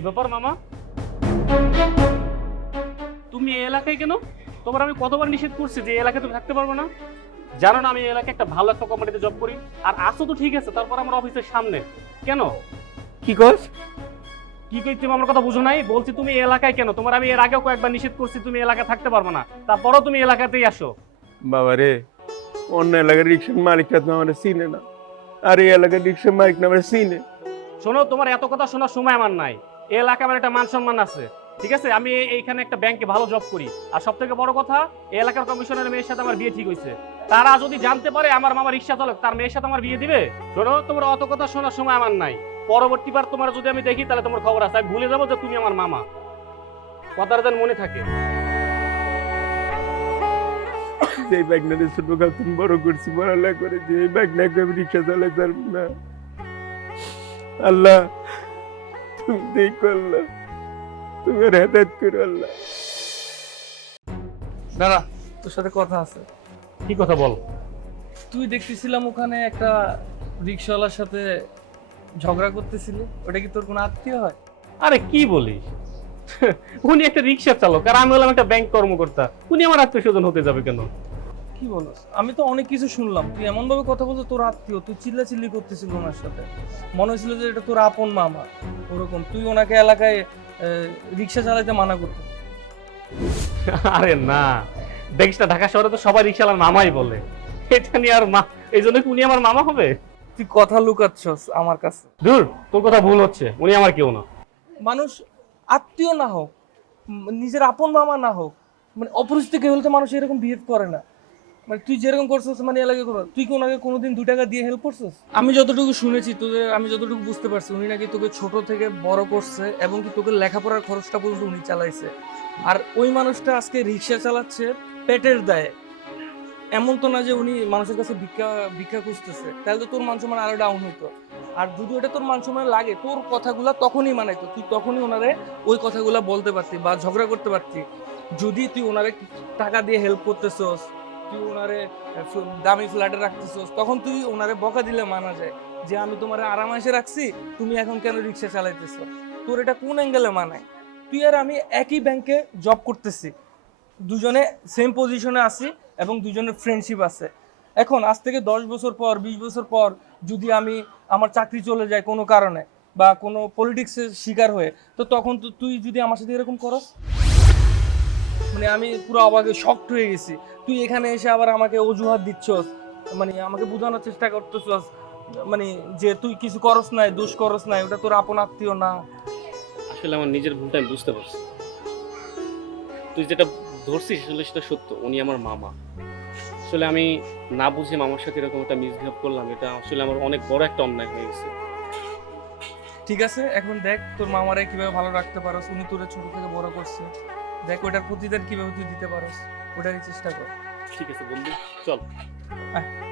কি ব্যাপার মামা? তুমি এই এলাকায় কেন? তোমার আমি কতবার নিষেধ করছি যে এই এলাকায় তুমি থাকতে পারবে না? জানো না আমি এই এলাকায় একটা ভালো একটা কোম্পানিতে জব করি। আর আসো তো ঠিক আছে তারপর আমার অফিসের সামনে। কেন? কি কস? কি কই তুমি আমার কথা বুঝো নাই? বলছি তুমি এই এলাকায় কেন? তোমার আমি এর আগেও কয়েকবার নিষেধ করছি তুমি এলাকায় থাকতে পারব না। তারপরও তুমি এলাকাতেই আসো। বাবা রে অন্য এলাকার রিক্সার মালিকটা তো আমার চিনে না। আর এই এলাকার রিক্সার মালিক না আমার চিনে। শোনো তোমার এত কথা শোনার সময় আমার নাই। এই এলাকায় আমার একটা মান সম্মান আছে। ঠিক আছে? আমি এইখানে একটা ব্যাংকে ভালো জব করি। আর সব থেকে বড় কথা, এই এলাকার কমিশনের মেয়ের সাথে আমার বিয়ে ঠিক হয়েছে। তারা যদি জানতে পারে আমার মামা রিক্সা চালক, তার মেয়ের সাথে আমার বিয়ে দিবে? শোনো, তোমার অত কথা শোনার সময় আমার নাই। পরবর্তীবার তোমার যদি আমি দেখি, তাহলে তোমার খবর আছে। আমি ভুলে যাব যে তুমি আমার মামা। কথাটা যেন মনে থাকে। যে ব্যাগনারে ছোট কাল তুমি বড় করছি, পড়ালেখা করে যে রিক্সা না। আল্লাহ তুমি আল্লাহ তুমি আর হেদায়ত করো আল্লাহ দাঁড়া তোর সাথে কথা আছে। কি কথা বল? তুই দেখতেছিলাম ওখানে একটা রিক্সাওয়ালার সাথে ঝগড়া করতেছিলি ওটা কি তোর কোনো আত্মীয় হয়? আরে কি বলিস? উনি একটা রিক্সা চালক আর আমি হলাম একটা ব্যাংক কর্মকর্তা। উনি আমার আত্মীয় স্বজন হতে যাবে কেন? কি বলস? আমি তো অনেক কিছু শুনলাম তুই এমন ভাবে কথা বলছো তোর আত্মীয় তুই চিল্লা চিল্লি করতেছিল ওনার সাথে। মনে হয়েছিল যে এটা তোর আপন মামা। ওরকম। তুই ওনাকে এলাকায় রিক্সা চালাতে মানা করতে। আরে না। দেখিস না ঢাকা শহরে তো সবাই রিক্সালার মামাই বলে। এটা নিয়ে আর মা এই জন্য কি উনি আমার মামা হবে? তুই কথা লুকাচ্ছস আমার কাছে। দূর তোর কথা ভুল হচ্ছে। উনি আমার কেউ না। মানুষ আত্মীয় না হোক নিজের আপন মামা না হোক মানে অপরিচিত কেউ হলে তো মানুষ এরকম বিহেভ করে না। মানে তুই যেরকম করছিস মানে এলাকা করো তুই কি ওনাকে কোনোদিন দু টাকা দিয়ে হেল্প করছিস? আমি যতটুকু শুনেছি, তোদের, আমি যতটুকু বুঝতে পারছি, উনি নাকি তোকে ছোট থেকে বড় করছে এবং কি তোকে লেখাপড়ার খরচটা পর্যন্ত উনি চালাইছে। আর ওই মানুষটা আজকে রিক্সা চালাচ্ছে, পেটের দায়ে। এমন তো না যে উনি মানুষের কাছে ভিক্ষা ভিক্ষা খুঁজতেছে। তাহলে তো তোর মান সম্মান আরও ডাউন হইতো। আর যদি ওটা তোর মান সম্মান লাগে, তোর কথাগুলা তখনই মানাইতো। তুই তখনই ওনারে ওই কথাগুলা বলতে পারতি বা ঝগড়া করতে পারতি। যদি তুই ওনারে টাকা দিয়ে হেল্প করতেছস তুই ওনারে দামি ফ্ল্যাটে রাখতেছস, তখন তুই ওনারে বকা দিলে মানা যায় যে, আমি তোমার আরামাইসে রাখছি, তুমি এখন কেন রিক্সা চালাইতেছ? তোর এটা কোন অ্যাঙ্গেলে মানায়? তুই আর আমি একই ব্যাংকে জব করতেছি। দুজনে সেম পজিশনে আছি এবং দুজনের ফ্রেন্ডশিপ আছে। এখন আজ থেকে দশ বছর পর, বিশ বছর পর যদি আমি আমার চাকরি চলে যায় কোনো কারণে বা কোনো পলিটিক্সের শিকার হয়ে, তো তখন তো তুই যদি আমার সাথে এরকম করস? মানে আমি পুরো অবাকে শক্ট হয়ে গেছি। তুই এখানে এসে আবার আমাকে অজুহাত দিচ্ছস? মানে আমাকে বোঝানোর চেষ্টা করতেছস? মানে যে তুই কিছু করস নাই দোষ করস নাই ওটা তোর আপন আত্মীয় না। আসলে আমার নিজের ভুলটা আমি বুঝতে পারছি। তুই যেটা ধরছিস আসলে সেটা সত্য উনি আমার মামা। আসলে আমি না বুঝে মামার সাথে এরকম একটা মিসবিহেভ করলাম এটা আসলে আমার অনেক বড় একটা অন্যায় হয়ে গেছে। ঠিক আছে এখন দেখ তোর মামারে কীভাবে ভালো রাখতে পারস উনি তোর ছোট থেকে বড় করছে। দেখ ওটার প্রতিদান কীভাবে তুই দিতে পারস ওটারই চেষ্টা কর ঠিক আছে বন্ধু চল আয়।